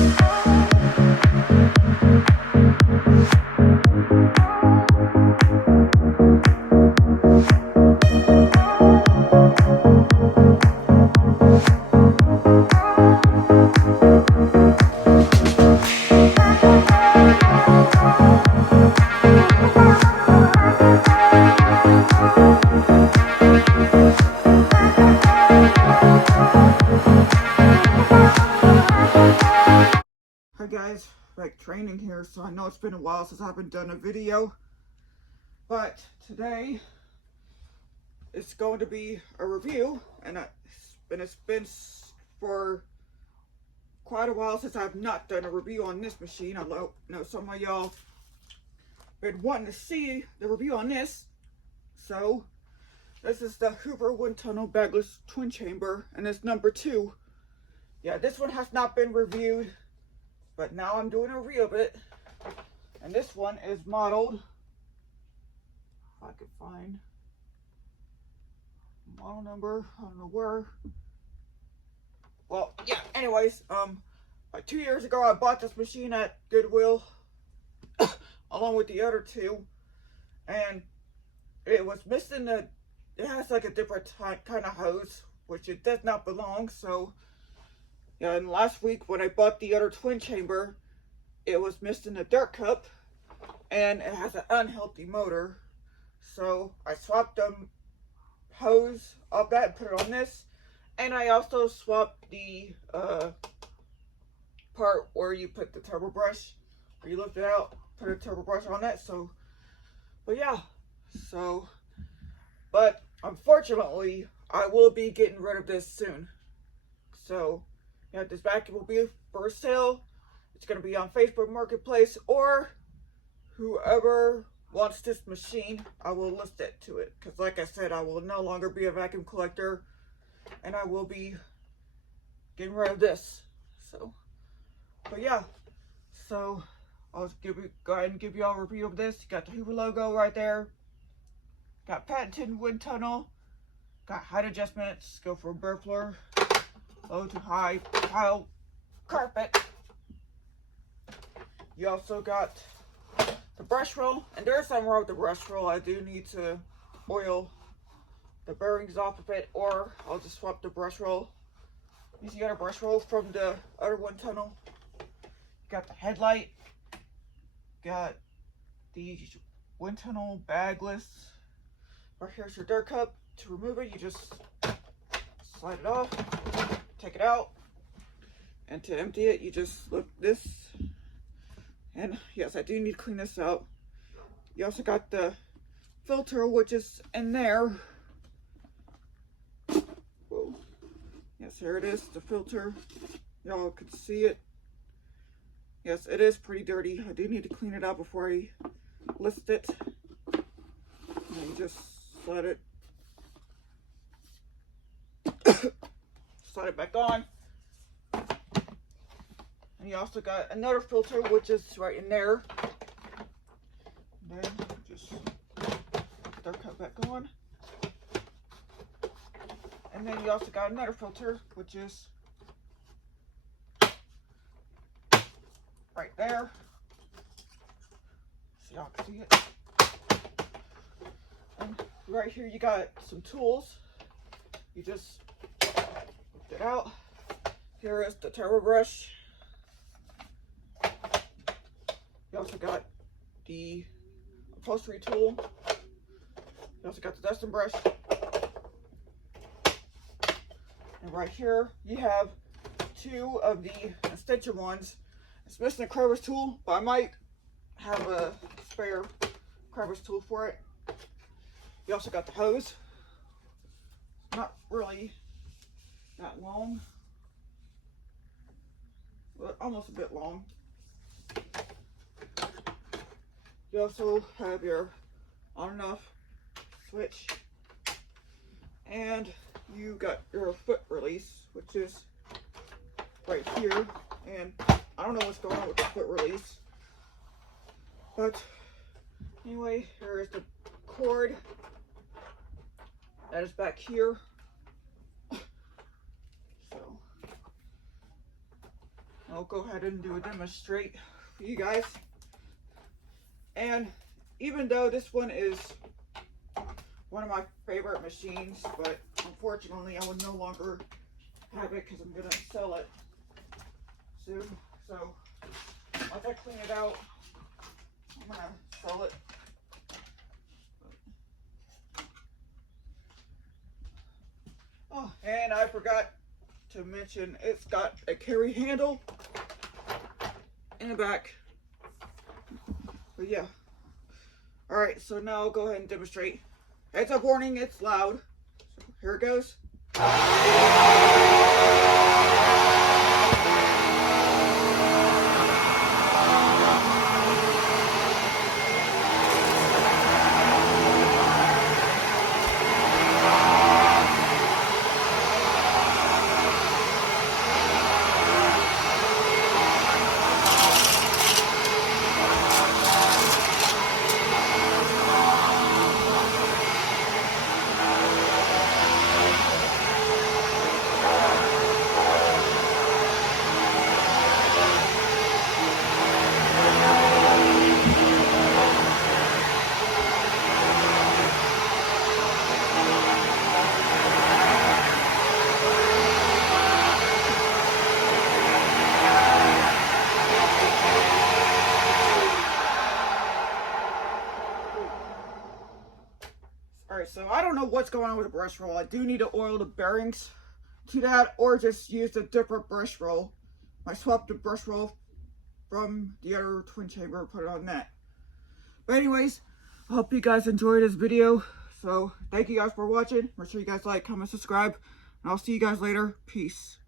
Hi guys, back training here, so I know it's been a while since I haven't done a video, but today it's going to be a review, and it's been for quite a while since I've not done a review on this machine. I know some of y'all been wanting to see the review on this, so this is the Hoover Windtunnel Bagless twin chamber, and it's number 2. Yeah, this one has not been reviewed, but now I'm doing a review of it. And this one is modeled, if I could find model number, I don't know where. Well, yeah, anyways, like 2 years ago I bought this machine at Goodwill along with the other two, and it was missing it has like a different kind of hose, which it does not belong. So yeah, and last week when I bought the other twin chamber, it was missing a dirt cup, and it has an unhealthy motor. So I swapped the hose off that and put it on this, and I also swapped the part where you put the turbo brush, where you lift it out, put a turbo brush on that. So, but yeah, so, but unfortunately, I will be getting rid of this soon. So yeah, this vacuum will be for sale. It's going to be on Facebook Marketplace, or whoever wants this machine, I will list it to it. Because like I said, I will no longer be a vacuum collector, and I will be getting rid of this. So, but yeah, so I'll go ahead and give you all a review of this. You got the Hoover logo right there. Got patented wind tunnel. Got height adjustments. Go for bare floor, low to high tile carpet. You also got the brush roll, and there's something wrong with the brush roll. I do need to oil the bearings off of it, or I'll just swap the brush roll. You got a brush roll from the other wind tunnel. Got the headlight. Got the wind tunnel bagless. Right here's your dirt cup. To remove it, you just slide it off, take it out, and to empty it, you just lift this. And yes, I do need to clean this out. You also got the filter, which is in there. Whoa. Yes, here it is, the filter. Y'all can see it. Yes, it is pretty dirty. I do need to clean it out before I list it. And you just slide it. Slide it back on. And you also got another filter, which is right in there. And then just dirt cut back on. And then you also got another filter, which is right there. So y'all can see it. And right here you got some tools. You just lift it out. Here is the turbo brush. You also got the upholstery tool. You also got the dusting brush. And right here you have 2 of the extension ones. It's missing a crevice tool, but I might have a spare crevice tool for it. You also got the hose. Not really that long, but almost a bit long. You also have your on and off switch, and you got your foot release, which is right here. And I don't know what's going on with the foot release, but anyway, here is the cord that is back here. So I'll go ahead and do a demonstrate for you guys. And even though this one is one of my favorite machines, but unfortunately I will no longer have it because I'm going to sell it soon. So once I clean it out, I'm going to sell it. Oh, and I forgot to mention it's got a carry handle in the back. But yeah. Alright, so now I'll go ahead and demonstrate. Heads up warning, it's loud. So here it goes. Alright, so I don't know what's going on with the brush roll. I do need to oil the bearings to that, or just use a different brush roll. I swapped the brush roll from the other twin chamber and put it on that. But anyways, I hope you guys enjoyed this video. So thank you guys for watching. Make sure you guys like, comment, subscribe, and I'll see you guys later. Peace.